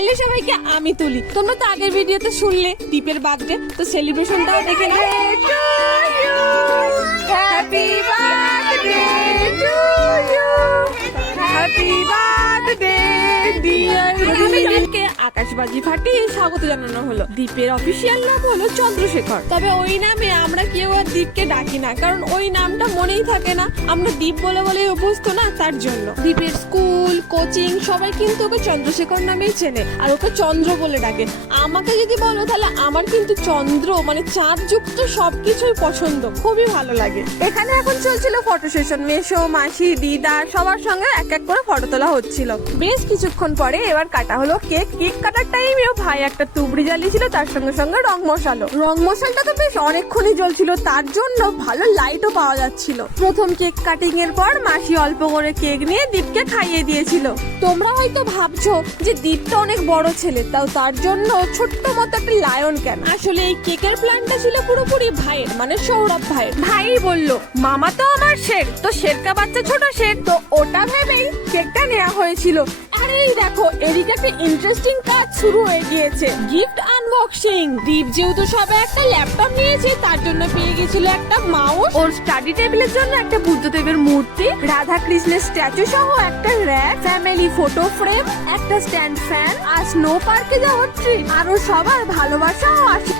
Hello সবাইকে, আমি তুলি। তোমরা তো আগের ভিডিওতে শুনলে দীপের বার্থডে, তো সেলিব্রেশনটাও দেখে নাও। Happy birthday to you, happy birthday dear দীপকে আকাশবাজি ফাটিয়ে স্বাগত জানানো হলো। দীপের অফিসিয়াল নাম হলো চন্দ্রশেখর, তবে ওই নামে আমরা কেউ আর দীপকে ডাকি না, কারণ ওই নামটা মনেই থাকে না। আমরা দীপ বলে বলে অভ্যস্ত না, তার জন্য। দীপের স্কুল, কোচিং সবাই কিন্তু ওকে চন্দ্রশেখর নামেই চেনে, আর ওকে চন্দ্র বলে ডাকে। আমাকে যদি বলো তাহলে আমার কিন্তু চন্দ্র মানে চাঁদ যুক্ত সবকিছুই পছন্দ, খুবই ভালো লাগে। এখানে এখন চলছিল ফটো সেশন। মেশো, মাসি, দিদা সবার সঙ্গে এক এক করে ফটো তোলা হচ্ছিল। বেশ কিছুক্ষণ পরে এবার কাটা হলো কেক। কেক কাটার টাইমেও ভাই একটা তুবড়ি জ্বালিয়েছিল, তার সঙ্গে সঙ্গে রং মশালো। রং মশালটা তো বেশ অনেকক্ষণই জ্বলছিল, তার জন্য ভালো লাইটও পাওয়া যাচ্ছিল। প্রথম কেক কাটিং এর পর মাসি অল্প করে কেক নিয়ে দীপকে খাইয়ে দিয়েছিল। তোমরা হয়তো ভাবছো যে দীপটা অনেক বড় ছেলে, তাও তার জন্য ছোট্ট মতো একটা লায়ন কেন? আসলে এই কেকের প্ল্যানটা ছিল পুরোপুরি ভাইয়ের, মানে সৌরভ ভাইয়ের। ভাই বলল, মামা তো আমার শের, তো শেরকা বাচ্চা ছোট শের, তো ওটা ভেবেই কেকটা নেওয়া হয়েছিল। আরে এই দেখো, এদিকে একটা ইন্টারেস্টিং কাজ শুরু হয়ে গিয়েছে, গিফট আনবক্সিং। দীপ যেহেতু সবে একটা ল্যাপটপ নিয়েছে, তার জন্য পেয়ে গেছিল একটা মাউস, ওর স্টাডি টেবিলের জন্য একটা বুদ্ধদেবের মূর্তি, রাধা কৃষ্ণের স্ট্যাচু সহ একটা র্যাক, ফ্যামিলি ফটো ফ্রেম, একটা স্ট্যান্ড ফ্যান, আর স্নো পার্কে যাওয়ার ট্রিপ, আরো সবার ভালোবাসা ও আশীর্বাদ